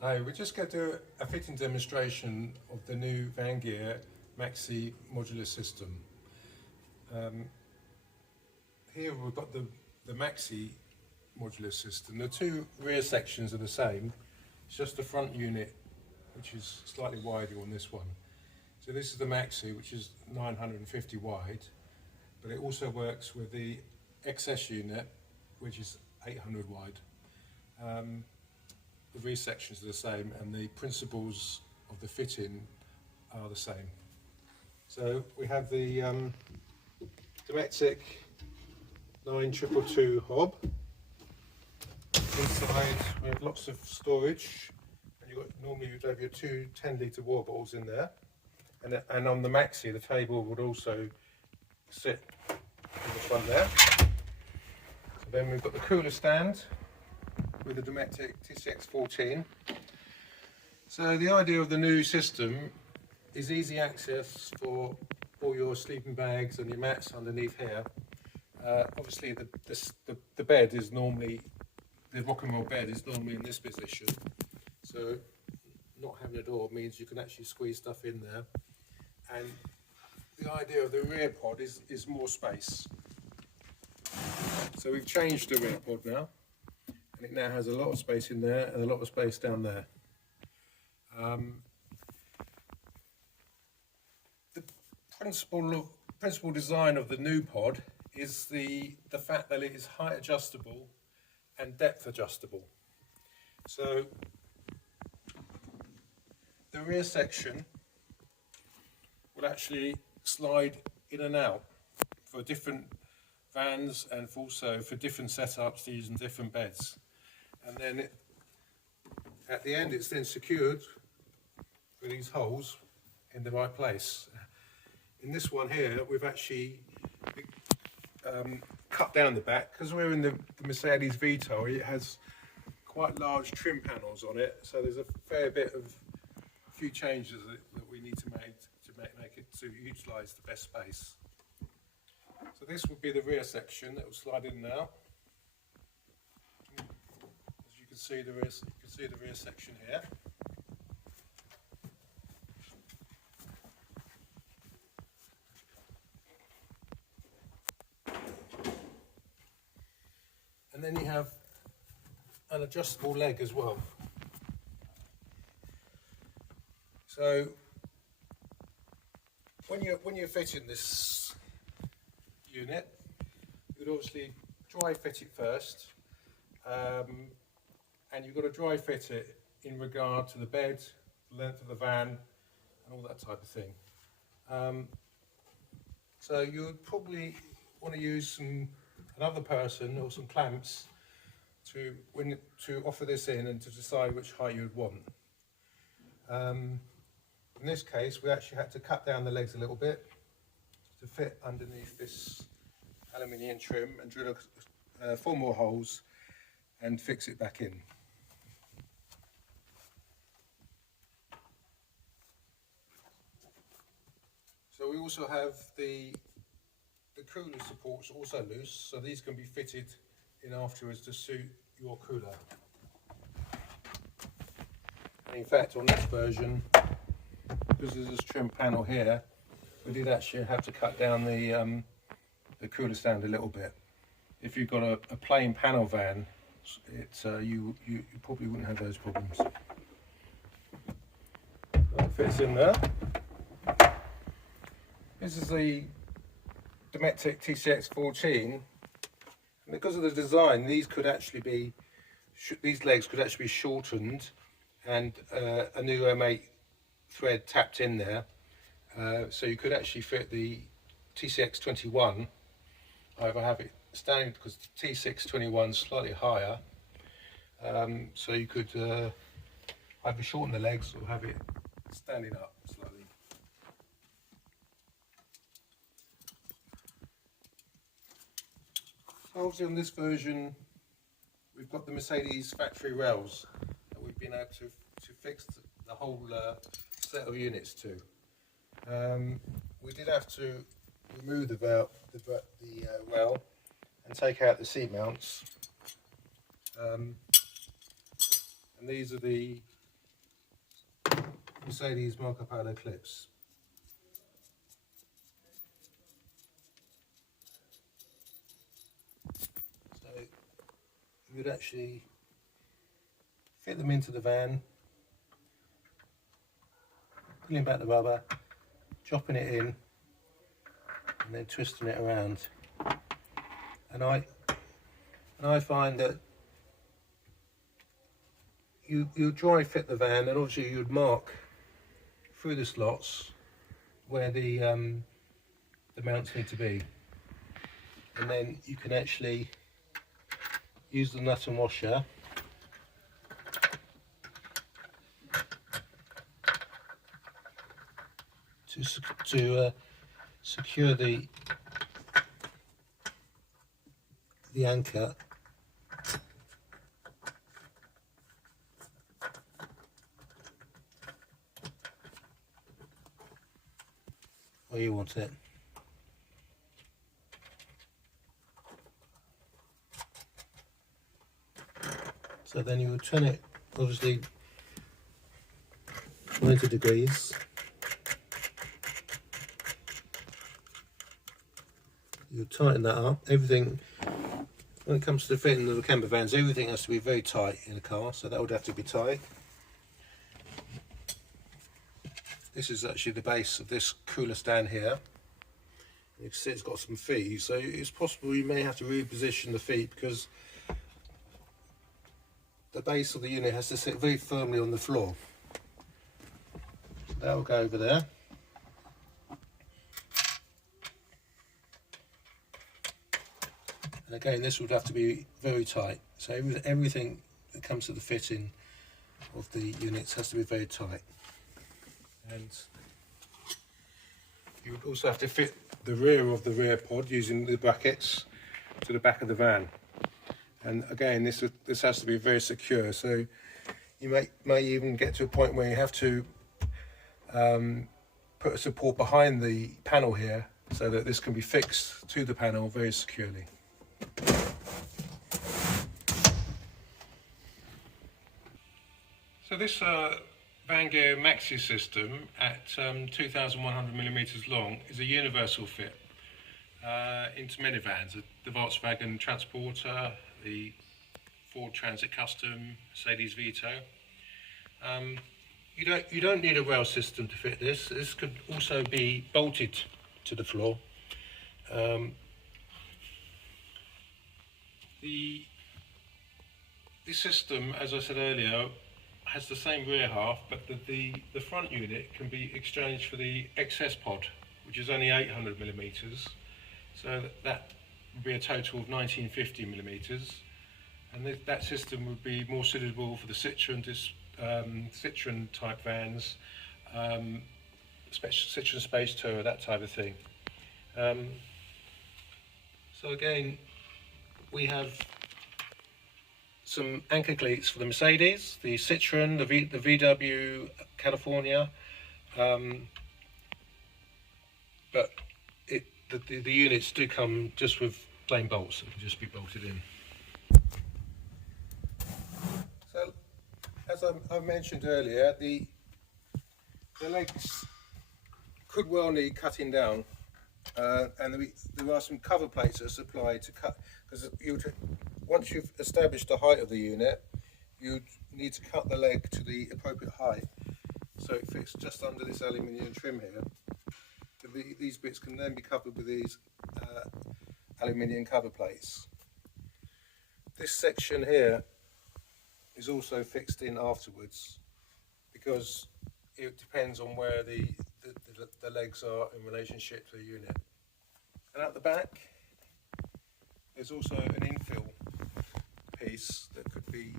Hi, we're just going to do a fitting demonstration of the new Vangear Maxi Modular System. Here we've got the Maxi Modular System. The two rear sections are the same. It's just the front unit which is slightly wider on this one. So this is the Maxi, which is 950 wide, but it also works with the XS unit, which is 800 wide. The rear sections are the same and the principles of the fitting are the same. So we have the domestic 9222 hob. Inside we have lots of storage, and normally you'd have your two 10-litre water bottles in there, and on the Maxi the table would also sit in the front there. So then we've got the cooler stand with the domestic TCX14. So the idea of the new system is easy access for all your sleeping bags and your mats underneath here. Obviously the bed is normally, the rock and roll bed is normally in this position, so not having a door means you can actually squeeze stuff in there. And the idea of the rear pod is more space. So we've changed the rear pod now, and it now has a lot of space in there and a lot of space down there. The principal design of the new pod is the fact that it is height adjustable and depth adjustable. So the rear section will actually slide in and out for different vans and also for different setups using different beds. And then at the end it's then secured with these holes in the right place. In this one here we've actually cut down the back because we're in the Mercedes Vito. It has quite large trim panels on it, so there's a fair bit of few changes that we need to make it to utilise the best space. So this would be the rear section that will slide in now. As you can see the rear section here. And then you have an adjustable leg as well. So when you're fitting this unit, you would obviously dry fit it first, and you've got to dry fit it in regard to the bed, the length of the van, and all that type of thing. So you would probably want to use another person or some clamps to offer this in and to decide which height you would want. In this case, we actually had to cut down the legs a little bit to fit underneath this aluminium trim and drill 4 more holes and fix it back in. So we also have the cooler supports also loose, so these can be fitted in afterwards to suit your cooler. And in fact, on this version, because there's this trim panel here, we did actually have to cut down the cooler stand a little bit. If you've got a plain panel van, you probably wouldn't have those problems. That fits in there. This is the domestic TCX14, and because of the design, these legs could actually be shortened and a new M8 thread tapped in there, so you could actually fit the TCX21. However, have it standing because the TCX21 is slightly higher, so you could either shorten the legs or have it standing up slightly. So obviously on this version we've got the Mercedes factory rails that we've been able to fix the whole set of units to. We did have to remove the rail and take out the seat mounts, and these are the Mercedes Marco Polo clips. So you would actually fit them into the van, pulling back the rubber, dropping it in, and then twisting it around. And I find that you dry fit the van, and obviously you'd mark through the slots where the mounts need to be, and then you can actually use the nut and washer to secure the anchor where you want it. So then you would turn it obviously 90 degrees. You tighten that up. Everything, when it comes to the fitting of the camper vans, everything has to be very tight in a car, so that would have to be tight. This is actually the base of this cooler stand here. You can see it's got some feet, so it's possible you may have to reposition the feet because the base of the unit has to sit very firmly on the floor. So that will go over there. And again, this would have to be very tight. So everything that comes to the fitting of the units has to be very tight. And you would also have to fit the rear of the rear pod using the brackets to the back of the van. And again, this has to be very secure. So you may even get to a point where you have to put a support behind the panel here so that this can be fixed to the panel very securely. So this Vangear Maxi system at 2,100mm long is a universal fit into many vans, the Volkswagen Transporter, the Ford Transit Custom, Mercedes Vito. You don't need a rail system to fit this. This could also be bolted to the floor. This system, as I said earlier, has the same rear half, but the front unit can be exchanged for the XS pod, which is only 800mm. So that would be a total of 1950mm, and that system would be more suitable for the Citroen type vans, Citroen Space Tourer, that type of thing. So again, we have some anchor cleats for the Mercedes, the Citroen, the VW California, but the units do come just with plain bolts that can just be bolted in. So, as I mentioned earlier, the legs could well need cutting down, and there are some cover plates that are supplied to cut, because once you've established the height of the unit, you'd need to cut the leg to the appropriate height so it fits just under this aluminium trim here. These bits can then be covered with these aluminium cover plates. This section here is also fixed in afterwards because it depends on where the legs are in relationship to the unit. And at the back there's also an infill piece that could be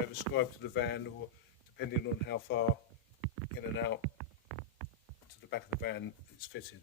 either scribed to the van or, depending on how far in and out to the back of the van it's fitted.